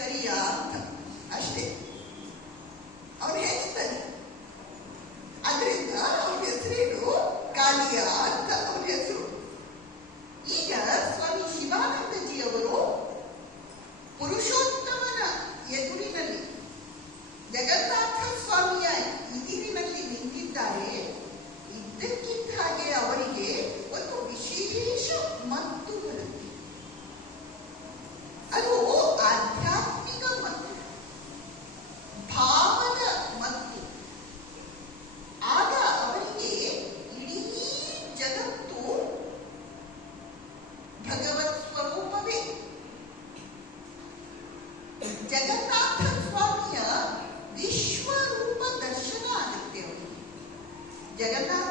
ಸರಿಯಾ ಅಂತ ಅಷ್ಟೇ. ಅವ್ರು ಹೇಳ್ತಾರೆ. ಅದರಿಂದ ಅವ್ರ ಹೆಸರೇನು ಕಾಲಿಯ ಅಂತ జగన్నాథ